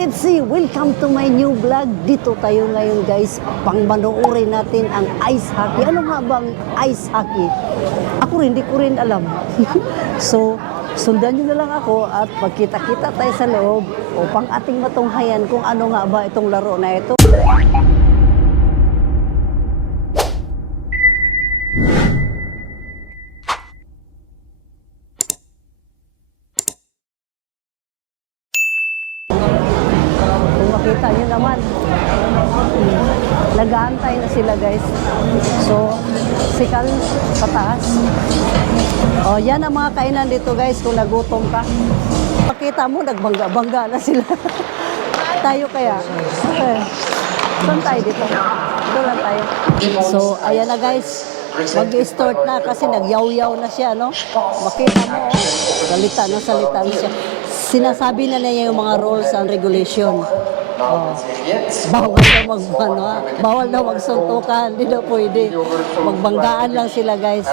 Let's see, welcome to my new vlog. Dito tayo ngayon guys, pangmanoorin natin ang ice hockey. Ano nga bang ice hockey? Ako rin, hindi ko rin alam. So, sundan nyo na lang ako at magkita-kita tayo sa loob upang ating matunghayan kung ano nga ba itong laro na ito. Kita nyo naman, nag-aantay na sila guys. So, sikal pataas. O, yan ang mga kainan dito guys kung nagutom ka. Makita mo, nagbangga-bangga na sila. Tayo kaya? Okay. Saan tayo dito? Ito lang tayo. So, ayan na guys. Mag-start na kasi nagyaw-yaw na siya, no? Makita mo, salita na siya. Sinasabi na niya yung mga rules and regulation. Oh. Bawal daw magsuntukan, hindi daw pwede. Magbanggaan lang sila guys.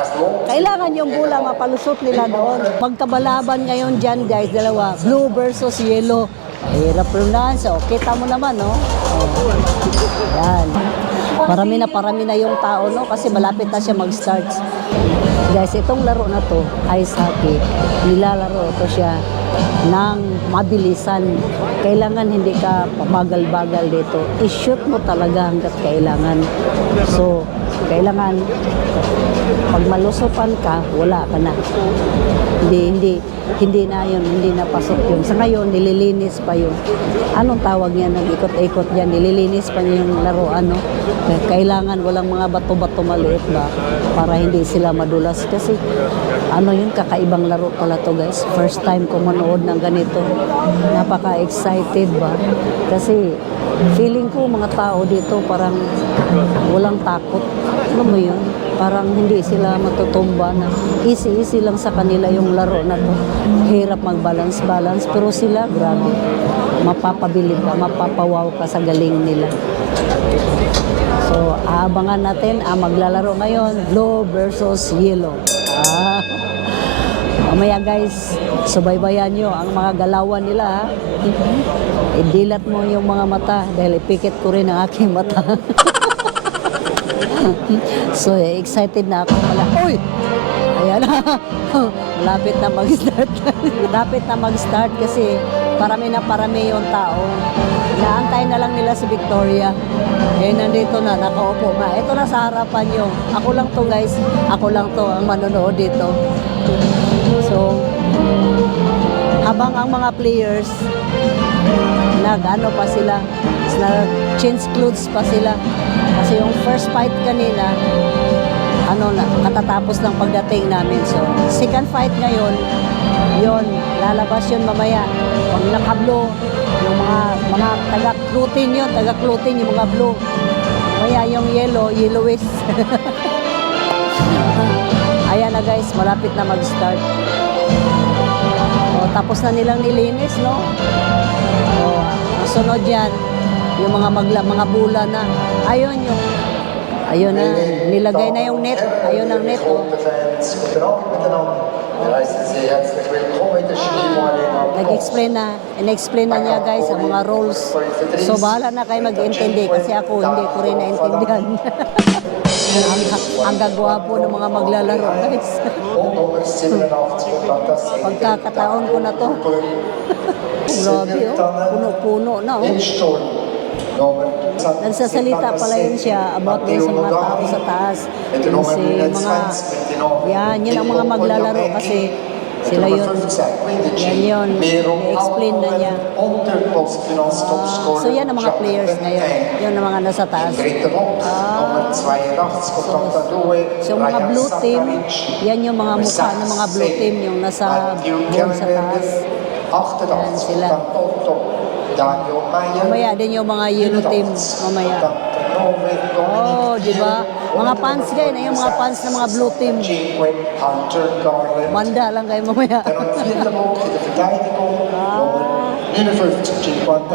Kailangan yung bola mapalusot nila doon. Magkabalaban ngayon dyan guys, dalawa, blue versus yellow. Hirap pronounce. So, kita mo naman, no? Oh. Yan. Parami na yung tao, no? Kasi malapit na siya mag-start. Guys, itong laro na to, ice hockey, nilalaro ko siya ng mabilisan. Kailangan hindi ka pabagal-bagal dito. I-shoot mo talaga hanggat kailangan. So, kailangan pag malusopan ka, wala ka na. Hindi na yun, hindi na pasok yun. Sa ngayon, nililinis pa yun. Anong tawag niya? Nag-ikot-ikot yan, nililinis pa niya yung laruan, no? Kailangan walang mga bato-bato maliit ba para hindi sila madulas. Kasi ano yun, kakaibang laro pala to guys. First time ko manood ng ganito. Napaka-excited ba? Kasi feeling ko mga tao dito parang walang takot. Ano mo yun? Parang hindi sila matutumba na easy lang sa kanila yung laro na to. Hirap mag-balance, pero sila, grabe. Mapapabilib ka, mapapawaw ka sa galing nila. So, aabangan natin ang maglalaro ngayon, blue versus yellow. Mamaya guys, subaybayan nyo ang mga galawan nila. Idilat mo yung mga mata dahil ipikit ko rin ang aking mata. So, excited na ako. Uy! Ayan na. Malapit na mag-start. Malapit na mag-start kasi parami yung tao. Naantay na lang nila si Victoria. Eh, nandito na, nakaupo na. Ito na sa harapan yung. Ako lang to guys. Ako lang to ang manonood dito. So, habang ang mga players nag-ano pa sila, nag-change clothes pa sila. Kasi yung first fight kanina, katatapos ng pagdating namin. So, second fight ngayon, yon lalabas yun mamaya. Pag naka-blue, yung mga taga-clothing yung mga blue. Mamaya yung yellowish. Ayan na guys, malapit na mag-start. O, tapos na nilang nilinis, no? O, masunod yan, yung mga bula na. Ayun na, nilagay na yung net. Ayun ang net. Oh. In-explain na niya guys ang mga rules. So bahala na kayo mag-intindi kasi ako hindi ko rin naintindihan. ang gagwapo ng mga maglalaro guys. Pagkakataon ko na to. Grabe puno-puno na Nagsasalita pala yun siya about din sa mga tao sa taas. Kasi yun ang mga maglalaro kasi sila yun. Yan i-explain na niya. So yan ang mga players ngayon. Yun ang mga nasa taas. So mga blue team, yan yung mga mukha ng mga blue team yung nasa board sa taas. Yan sila. Mamaya din yung mga yellow team mamaya. Oh, di ba? Mga fans din, yung mga fans ng mga blue team. Manda lang kayo mamaya.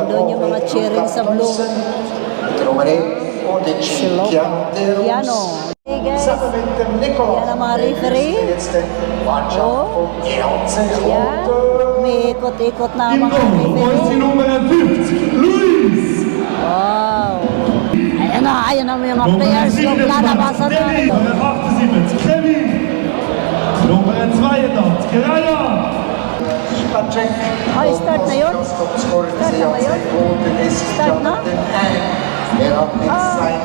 Doon yung mga cheering sa blue. Silo. Piano. Hey guys, yan ang mga referee. Oh, yan. May ikot-ikot na mga referee. Spacek. Ay, start na yun? Start na ba yun? Start na? Er hat mit seinen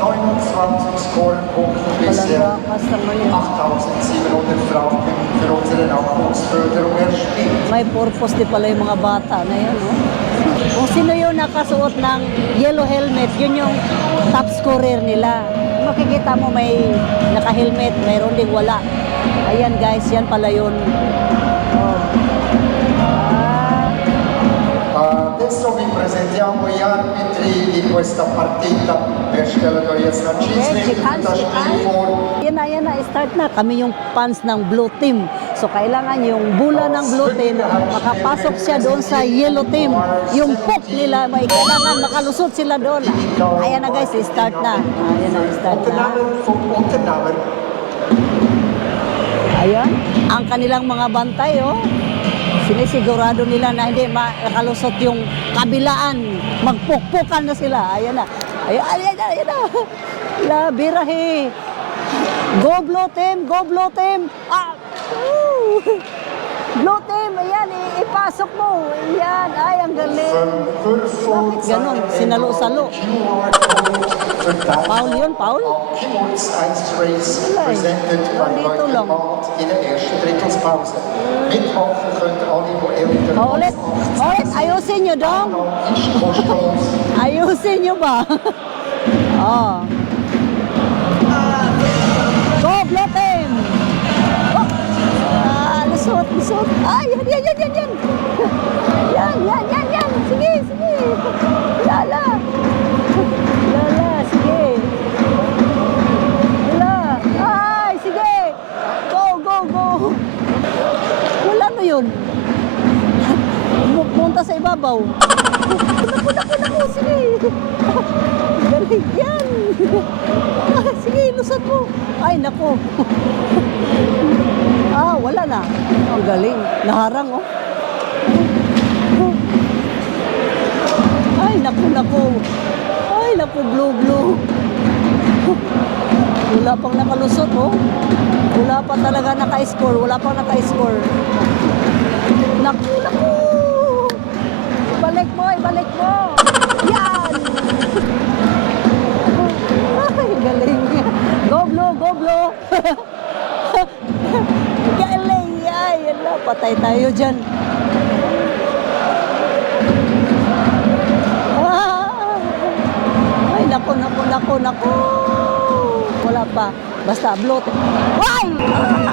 29 Scorepunkten bisher Walang customer yun. 8.700 Franken für unsere Nachwuchsförderung erspielt. May purpose di pala yung mga bata na yan, no? Kung sino yung nakasuot ng yellow helmet, yun yung top scorer nila. Makikita mo may naka-helmet, mayroon ding wala. Ayan guys, yan pala yun. Oh. Adesso vi presentiamo gli arbitri di questa partita. Wir stellen euch jetzt ein Schiedsrichter das Spiel vor. Yan na, start na. Kami yung fans ng Blue Team. So, kailangan yung bula ng Blue Team, makapasok siya doon sa Yellow Team. Yung puck nila, may kailangan makalusot sila doon. Ayan na guys, start na. Ayan na, start na. Ayan, ang kanilang mga bantay, oh. Sinisigurado nila na hindi makalusot yung kabilaan. Magpukpukan na sila. Ayan na. Ayan na. Labirahe. Go Blue Team! Go Blue Team! Ah! Woo! Blue Team! Ayan, ipasok mo. Ayan. Ay, ang galing. Bakit ganun? Sinalo-salo. Paul yun, Paul? Kimmels Ice Race presented by Dito lang. Leutnant in der ersten Drittelspause. Mitmachen können alle, die älter Ulit, ayusin nyo dong. ist kostenlos. Ayusin nyo ba? Oh. Go, Blue Team! Oh. Lusot. Ay, yan. Yan. Sige. Lala, sige. Ay, sige. Go. Wala na yun. Punta sa ibabaw. Naku, sige. Galing yan. Sige, lusot mo. Ay, naku. Wala na. Ang galing. Naharang, oh. Ay, naku. Ay, naku, blue. Wala pang nakalusot, oh. Wala pa talaga naka-score. Naku. Ibalik mo. Yan! Ay, galing. Go Blue. Galing. Ay, yan na. Patay tayo dyan. Ay, naku. Wala pa. Basta Blue.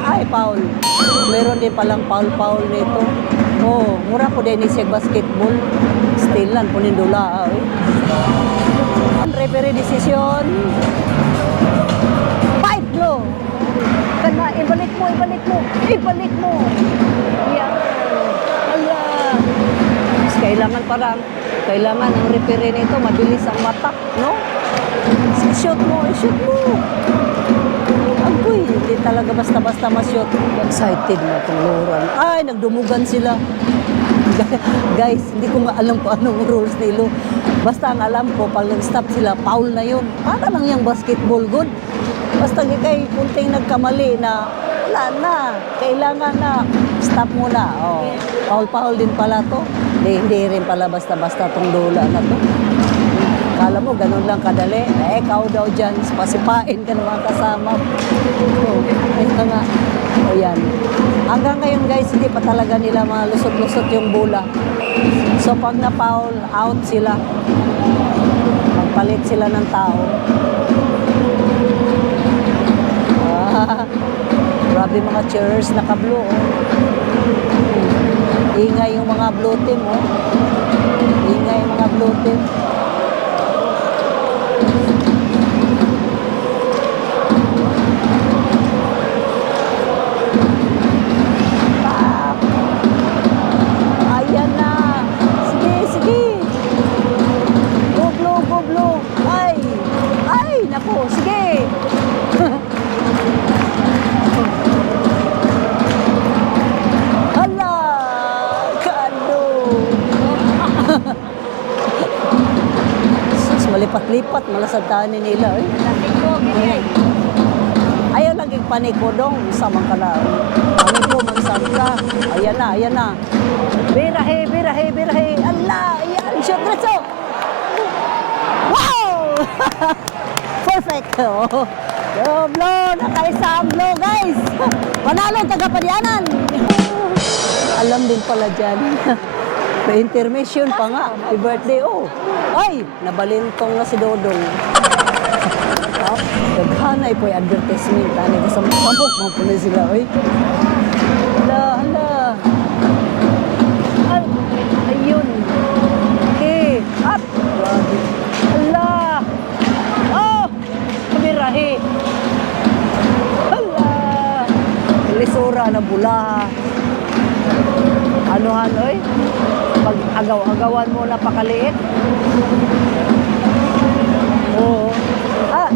Ay, Paul. Meron din palang Paul nito. Oh, mura po din siya basketball. Stilan po nindula. Referee decision. Fight, Blue. Kana, ibalik mo. Yan. Mas kailangan ang referee nito mabilis ang mata, no? Shoot mo. Agoy, hindi talaga basta-basta ma-shoot. Excited na itong luran. Ay, nagdumugan sila. Guys, hindi ko alam kung anong rules nilo. Basta ang alam ko, pag nag-stop sila, foul na yun. Para lang yung basketball good. Basta kay kunting nagkamali na, wala na. Kailangan na, stop muna. Oh, foul din pala to. Hindi rin pala basta-basta itong dula na to. Kala mo, ganun lang kadali. Ikaw daw dyan, pasipain ka ng mga kasama. Ito nga. O yan. Hanggang ngayon guys, hindi pa talaga nila malusot-lusot yung bola. So pag na-foul, out sila. Magpalit sila ng tao. Grabe mga cheers, naka-blue. Ingay yung mga blue team. Ingay yung mga blue team. Ayan na. Sige. Go blue. Ay, naku, sige. Hala, kano. Sus, malipat-lipat, malasagtanin nila. Ayaw lagi panikodong sa mga kala. Kami po magsangka. Ayan na, ayan na. Birahe, birahe, birahe. Allah, ayan. Shoot diretso. Wow! Perfect. Doblo, nakaisa ang blow, guys. Panalo, taga-Padianan. Alam din pala dyan. May intermission pa nga. Happy birthday. Oh, ay, nabalintong na si Dodong. Naghanay po yung advertisement. Tani ko samok mga po na sila. Oy. Hala, hala. Ay, ayun. Okay, up. Grabe. Hala. Oh, kabirahe. Hala. Lisura na bula. Anuhan, oy. Pag agaw-agawan mo na pakaliit. Oo. Ah,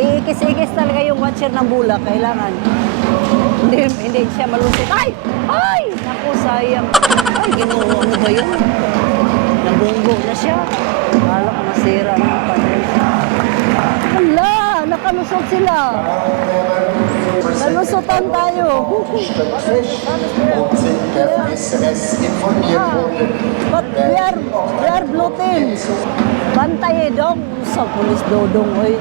ikis-ikis talaga yung watcher ng bula. Kailangan. Hindi siya malusot. Ay! Ay! Naku, sayang. Ay, ginoo. Ano ba yun? Nabunggo na siya. Kala ko masira ng panel. Hala! Nakalusot sila. Nalusotan tayo. But we are blue team. Bantay dong sa pulis Dodong. Oy.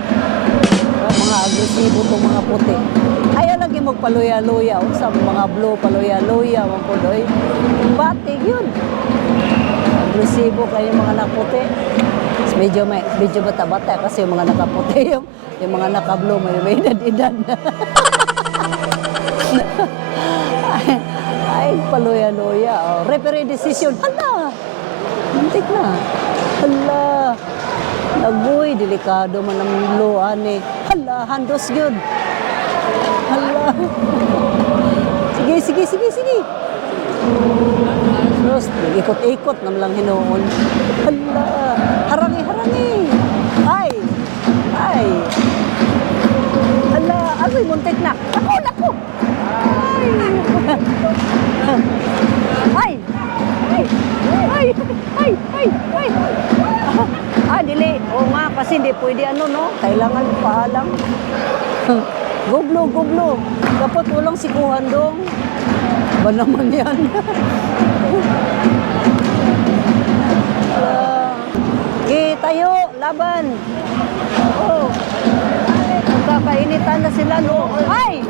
Mga agresibo itong mga puti. Ayaw lagi magpaluya-luya. Sa mga blue, paluya-luya. Doy. Batig yun. Agresibo kayo mga naputi. Medyo bata-bata kasi yung mga nakaputi. Yung mga naka-blue, may edad-edad na. Ay, paluya-luya. Oh, referee decision. Hala! Muntik na. Hala! Nagoy, delikado man ang luan eh. Hala, handos yun. Hala. Sige. Terus, ikot-ikot naman lang hinoon. Hala. Harangi. Ay. Hala, agoy, muntik na. Naku. Ay. Dili. Oo nga, kasi hindi pwede no? Kailangan paalang. Goblo. Dapat walang sikuhan dong. Ba naman yan? Tayo, laban. Oh. Magkakainitan na sila, no? Ay!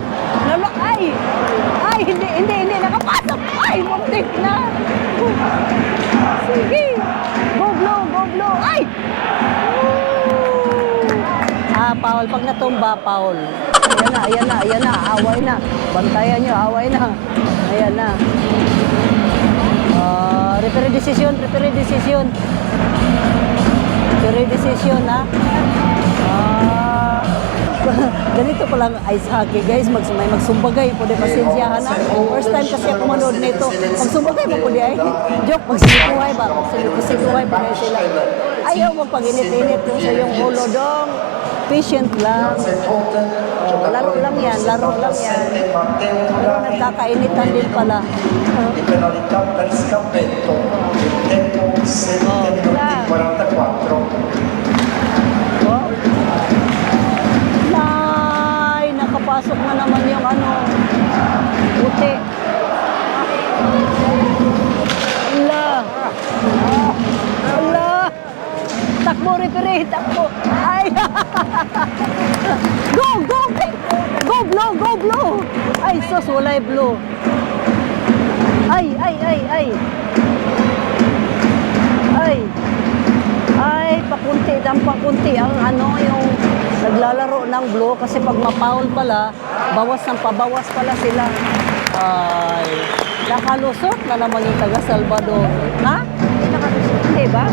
Hindi. Nakapasok. Ay, muntik na. Sige. Go, ay! Foul. Pag natumba, foul. Ayan na. Away na. Bantayan nyo, away na. Ayan na. Referee decision. Referee decision, ha? Ganito pa lang ice hockey, guys. May magsumbagay. Pwede pasensyahan na. First time kasi ako manood nito. Magsumbagay mo pwede ay. Joke, magsikuhay ba? Magsikuhay pa rin sila. Ayaw magpag-init-init yung sa iyong ulo dong. Patient lang. Laro lang yan. Pero nagkakainitan din pala. Di penalità per scampetto. Il tempo 7 minuti 44. Nakapasok na naman yung puti. Ala. Takbo, referee, takbo. Ay. Go, blow. Ay, sus, walay blow. Ay. Pakunti ang yung naglalaro ng blue kasi pag ma-foul pala, bawas pala sila. Ay, nakalusot na naman yung taga Salvador. Ha? Hindi nakalusot, hindi ba?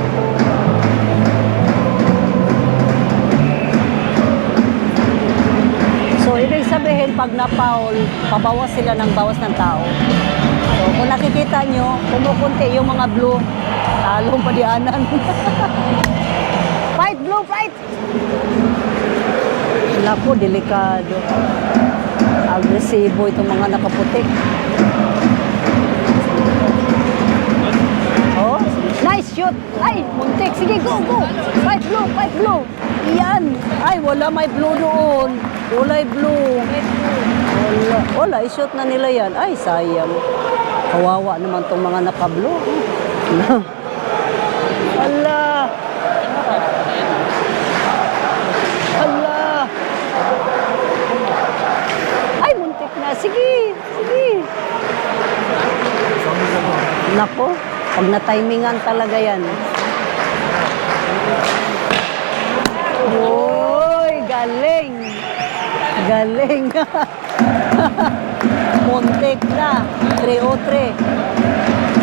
So, ibig sabihin, pag na-foul, pabawas sila ng bawas ng tao. So, kung nakikita nyo, kumukunti yung mga blue, talong Padianan. Fight, blue, fight! Naku, delikado. Agresibo itong mga nakaputi. Oh, nice! shoot. Ay, muntik. Sige, go, go. Fight blue, fight blue. Yan. Ay, wala may blue doon. Wala blue. Wala, i-shoot na nila yan. Ay, sayang. Kawawa naman tong mga naka-blue. Hala. Hala. Ay, muntik na. Sige, sige. Nako, pag na-timingan talaga yan. Uy, galing. Galing. Muntik na. 3-0-3.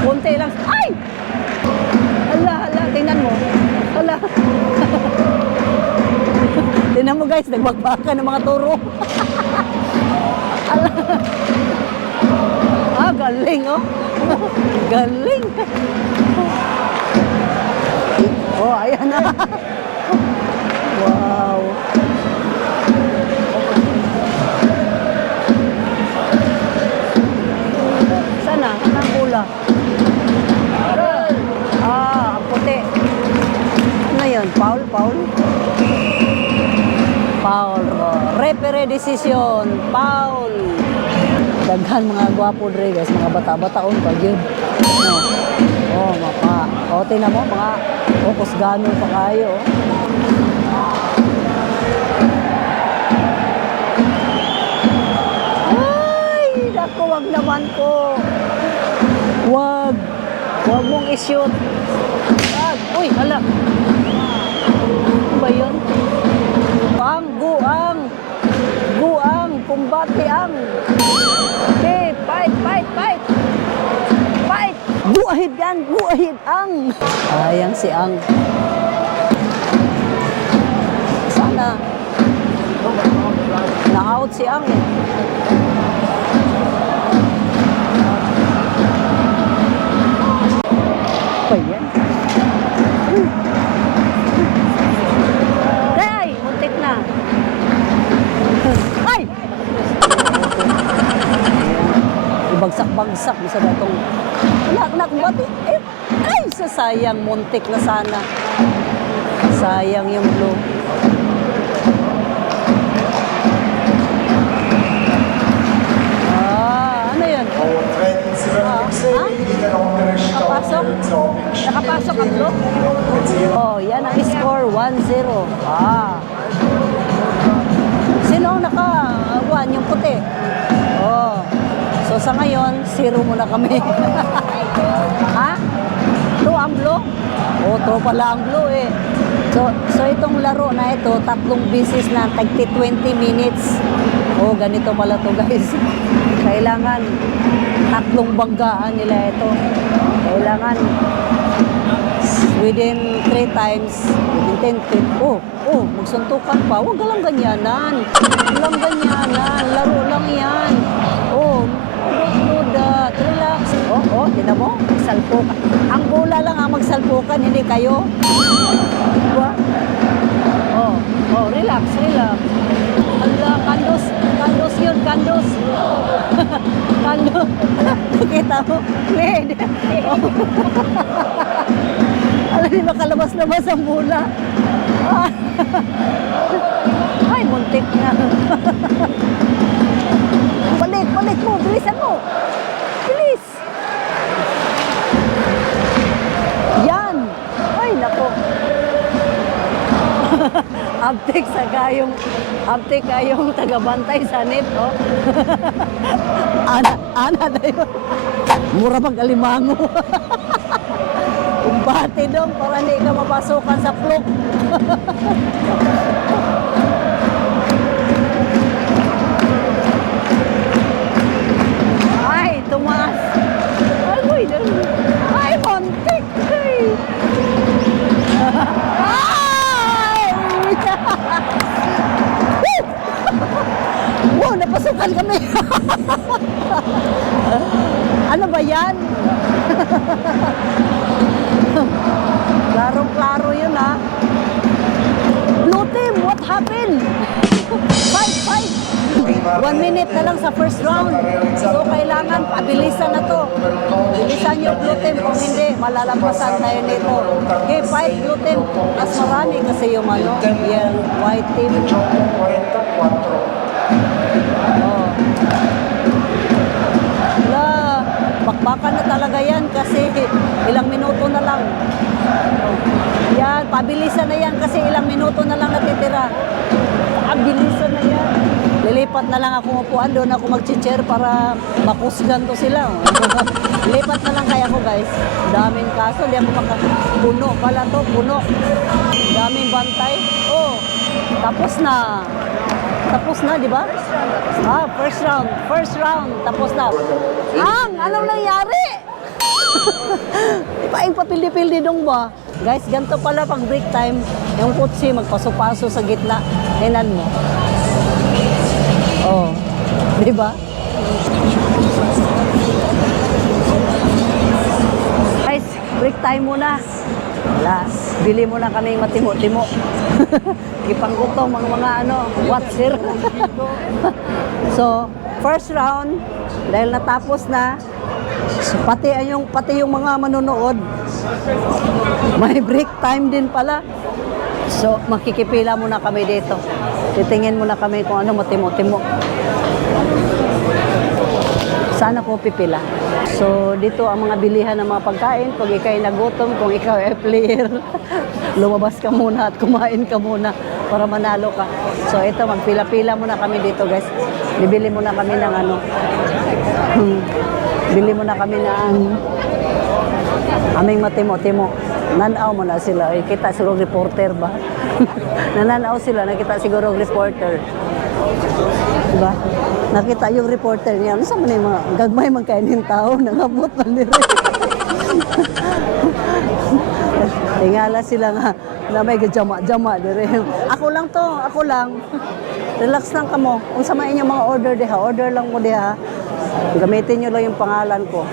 Punti lang. Ay! Hala, hala. Tingnan mo. Hala. Tingnan mo guys, nagbagbakan ng mga turo. Hala. Ah, galing oh. Galing. Oh, ayan na. Wow. Sana, anong bola? Ah, ang puti. Ano yun? Foul, foul? Foul. Referee decision. Foul. Daghan mga gwapo dre guys, mga bata-bataon pag yun. No. Oh, mapa. O, tingnan mo, mga focus gano pa kayo. Ay, naku, wag naman ko. Wag. Wag mong i-shoot. Wag. Uy, hala. Ano ba yun? Guang. Guang. Kumbate ang. Okay, fight. Fight! Go ahead yan! Go ahead, Ang! Sayang si Ang. Sana. Na-out si Ang eh. Apa yan? Ay! Muntik na. Ay! Bagsak-bagsak sa datong anak bati. Ay, sayang, muntik na sana. Sayang yung blue. Ah, ano yun? Nakapasok? Nakapasok ang blue? Oh, yan ang score, 1-0. Ah. Sino ang nakakuan yung puti? Oh. So sa ngayon, 0 muna kami. Ha? 2 ang blue? Oo, 2 pala ang blue eh. So itong laro na ito, 3 bisis na tagti 20 minutes. Oh, ganito pala to guys. Kailangan 3 banggaan nila ito. Kailangan within 3 times, within 10 oh, magsuntukan pa. Huwag lang ganyanan. Walang ganyanan. Laro lang yan. Oh, don't do that. Relax. Oh, tignan mo. Magsalpukan. Ang bola lang ang magsalpukan, hindi kayo. Diba? Oh, relax. Hala, kandos yun, kandos. Kandos. Nakita mo? Led. Alam, di makalabas-labas ang bola. Ay, muntik na. Balik mo, bilisan mo. Bilis. Yan. Ay, nako. Aptek kayong tagabantay sa net, oh. Ana na yun. Mura mag-alimango. Kumbate dong, para hindi ka mapasukan sa plok. Ay, tumaas. Ay, montik. Ay! Wow, napasukan kami. Ano ba yan? Klaro-klaro yun, ha? Blue team, what happened? Fight! 1 minute na lang sa first round. So, kailangan pabilisan na to. Bilisan nyo blue team, kung hindi, malalampasan tayo nito. Okay, fight blue team. Mas marami kasi yung ano, yung white team. 18:44. Oh. Wala, bakbakan na talaga yan kasi ilang minuto na lang. Yan, pabilisan na yan kasi ilang minuto na lang natitira. Pabilisan na yan. Lilipat na lang ako upuan doon ako mag-chair para makusgan to sila. Lipat na lang kaya ko guys. Daming kaso, di ako puno pala to, puno. Daming bantay. Oh, tapos na. Tapos na, di ba? Ah, first round. First round. Tapos na. Anong nangyari? Paing papildi-pildi dong ba? Guys, ganito pala pag break time, yung kutsi magpaso-paso sa gitna. Tingnan mo. Oh, di ba? Guys, break time muna. Wala, bili muna kaming matimo-timo. Ipanggutom ang mga watcher. So, first round, dahil natapos na, so, pati yung mga manonood, may break time din pala. So, makikipila muna kami dito. Titingin muna kami kung ano matimo-timo. Sana po pipila. So, dito ang mga bilihan ng mga pagkain. Pag ikaw ay nagutom, kung ikaw ay player, lumabas ka muna at kumain ka muna para manalo ka. So, ito, magpila-pila muna kami dito, guys. Bibili muna kami ng bili muna kami ng aming matimo-timo. Nanaw mo na sila. Ay, kita siguro reporter ba? Nananaw sila. Nakita siguro reporter. Diba? Nakita yung reporter niya. Ano sa mga yung mga gagmay magkainin tao? Nangabot na nila. Tingala sila nga na may jama-jama. Ako lang to. Ako lang. Relax lang ka mo. Kung samain yung mga order diha. Order lang mo diha. Gamitin nyo lang yung pangalan ko.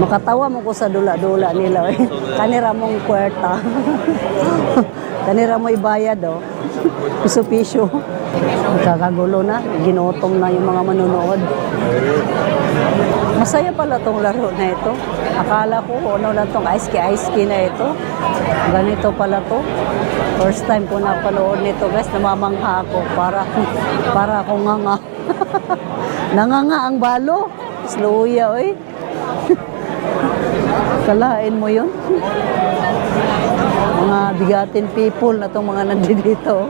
Makatawa mo ko sa dula-dula nila. Kanira mong kwarta. Kanira mo ibayad, oh. Piso-piso. Kakagulo na. Ginutom na yung mga manonood. Masaya pala tong laro na ito. Akala ko, ano lang tong ice-key na ito. Ganito pala to. First time ko napanood nito, guys. Namamangha ako. Para akong nganga. Nanganga ang balo. Sluya, oy. Kalain mo yun. Mga bigatin people na itong mga nandito.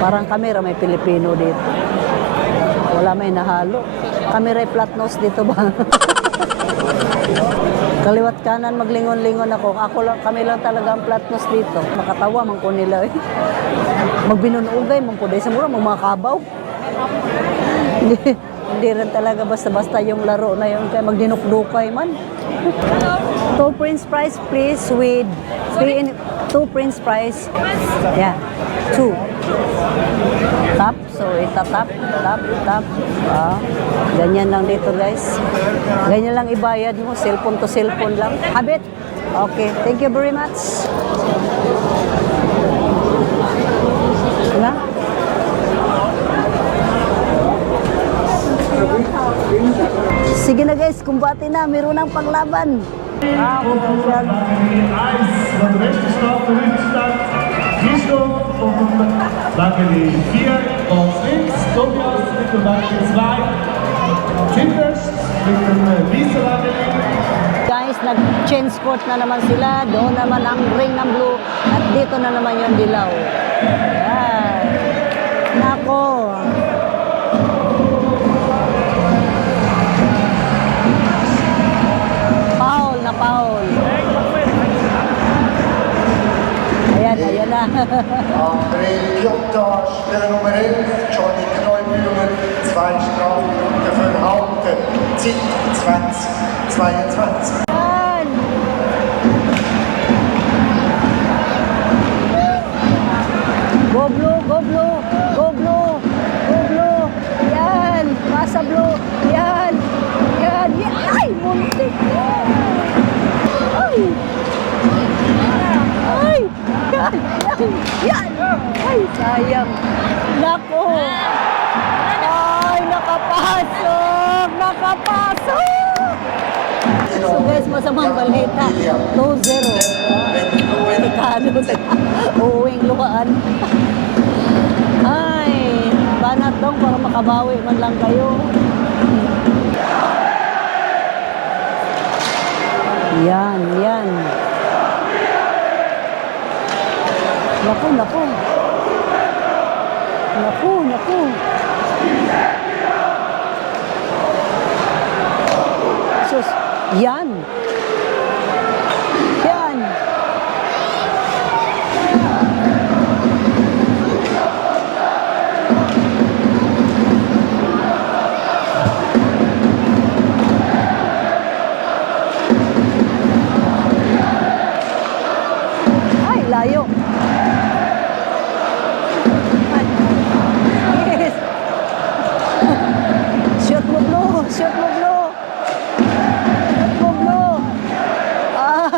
Parang kamera may Pilipino dito. Wala may nahalo. Kamera ay flat nose dito ba? Kaliwat kanan maglingon-lingon ako. Kami lang talaga ang flat nose dito. Makatawa man ko nila eh. Magbinunugay man po dahil sa mura mga kabaw. Hindi rin talaga basta-basta yung laro na yun. Kaya magdinukdukay man. 2 Prince fries please with 2 Prince fries. Yeah, 2. Tap, so itatap, tap. Ganyan lang dito guys. Ganyan lang ibayad mo, cellphone to cellphone lang. Habit? Okay, thank you very much. Wala? Sige na guys, kumbati na, meron ng panglaban. Luckily, 4 auf links, Tobias mit dem Luckily 2, Timbers mit dem Wiese Guys, nag-change court na naman sila. Doon naman ang ring ng blue at dito na naman yung dilaw. Yan. Nako. Foul na foul. Ayan na. André Piotta, Spieler Nummer 11, Johnny Kneubühler, 2 Strafminuten für Halten, Zeit 20:22. Yan. Go blue, go blue, go blue, go blue. Yan, masa blue. Yan. Yan. Ay, muntik. Ay. Ay. Yan. Yan. Yan. Ay, sayang. Nako. Ay, nakapasok. Nakapasok. So guys, masamang balita. 2-0. Delikado. Uuwing luhaan. Ay, banat dong para makabawi man lang kayo. Yan, yan. Naku, naku. Naku, naku. Sus, yan. Yan. Ay, layo. Ay. Yes. Shoot mo, Blo. Shoot mo, Blo. Shoot mo, Blo. Ah.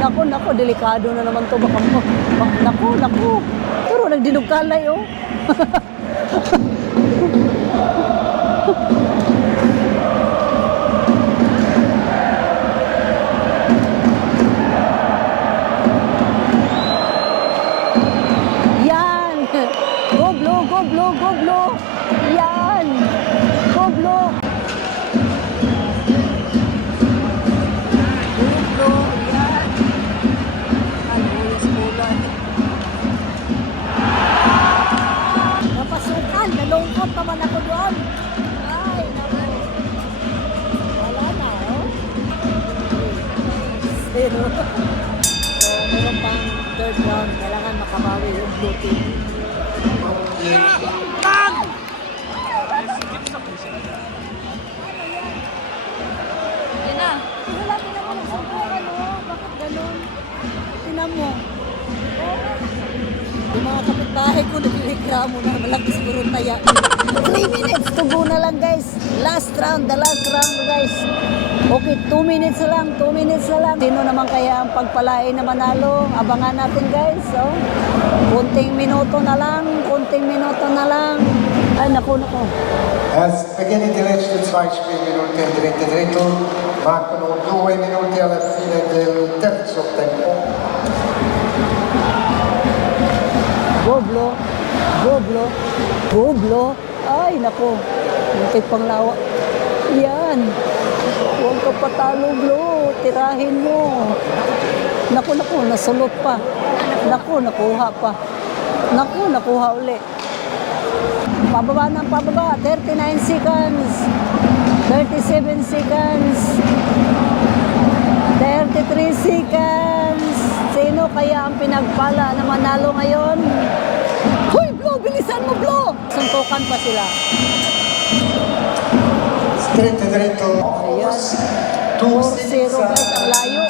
Naku, naku. Delikado na naman to. Baka mo. Naku, naku. Pero nagdinugkalay, oh. Yan. Go, Blo. Go, Blo. Go, Blo. Yan. Go, Blo. Go, Blo. Yan. Ay, bulas bulan. Napasukan. Nalungkot naman ako doon. Ay, naku. Wala na, oh. 0. So, meron pang third round. Kailangan makabawi yung blue team. Yan na. Wala, tinan mo. Ano? Bakit ganun? Tinan mo. Yung mga kapitbahay ko nagreklamo na malaki siguro taya. 3 minutes to go na lang guys. Last round, the last round guys. Okay, 2 minutes na lang, 2 minutes na lang. Sino naman kaya ang pagpalain na manalo? Abangan natin guys. So, kunting minuto na lang, kunting minuto na lang. Ay, naku, naku. As beginning the laatste 2 speelminuten in het drittel maken we 2 minuten alla fine del terzo tempo. Go, Blo. Go, Blo. Go, Blo. Ay, naku. Muntik pang lawa. Yan. Huwag ka patalo, Blo. Tirahin mo. Naku, naku. Nasulot pa. Naku, nakuha pa. Naku, nakuha uli. Pababa ng pababa. 39 seconds. 37 seconds. 33 seconds. Sino kaya ang pinagpala na manalo ngayon? Hoy, Blo! Bilisan mo, Blo! Suntukan pa sila. Strette drittel. Ayan. 4-0 guys, ang layo.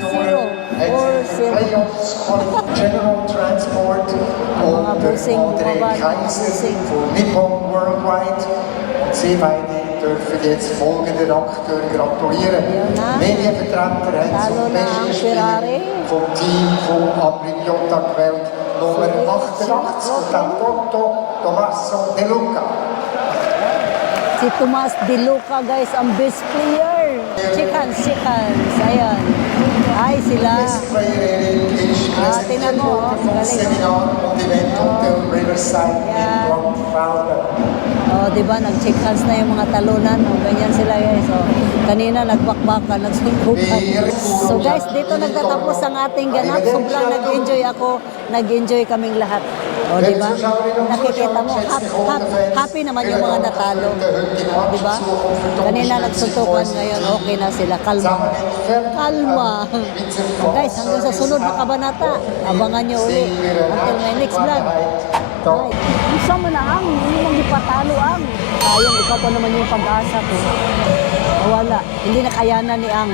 4-0. 4-0. Playoffs General Transport mga und busing André bumaba, mga Kaiser busing. von Nippon Worldwide. Und Sie beide dürfen jetzt folgenden Akteur gratulieren. Ayan na. Medienvertreter haben Talo zum na besten ang Spieler Ferrari. vom Team von Aprigliota gewählt. Nummer Sige, 88, Tapoto Tommaso De Luca. Si Tomas De Luca guys, ang best player. Chikans. Ayan. Ay, sila. Best player is tinan mo, oh, van galing. Seminar und Event Hotel Riverside in Yan. Brandwalde. Oh, di ba? Nag-check hands na yung mga talunan. Oh, ganyan sila guys. Oh, kanina nagbakbakan, nagsuntukan. So guys, dito nagtatapos ang ating ganap. Sobrang nag-enjoy ako. Nag-enjoy kaming lahat. Oh, di ba? Nakikita mo, happy naman yung mga natalo. Oh, di ba? Kanina nagsuntukan, ngayon okay na sila. Kalma. Kalma. Oh, guys, hanggang sa sunod na kabanata. Abangan nyo uli. Until my next vlog. Ay, isa mo na ang, hindi mong ipatalo ang. Sayang, ikaw pa naman yung pag-asa ko. Wala, hindi na kayanan ni Ang.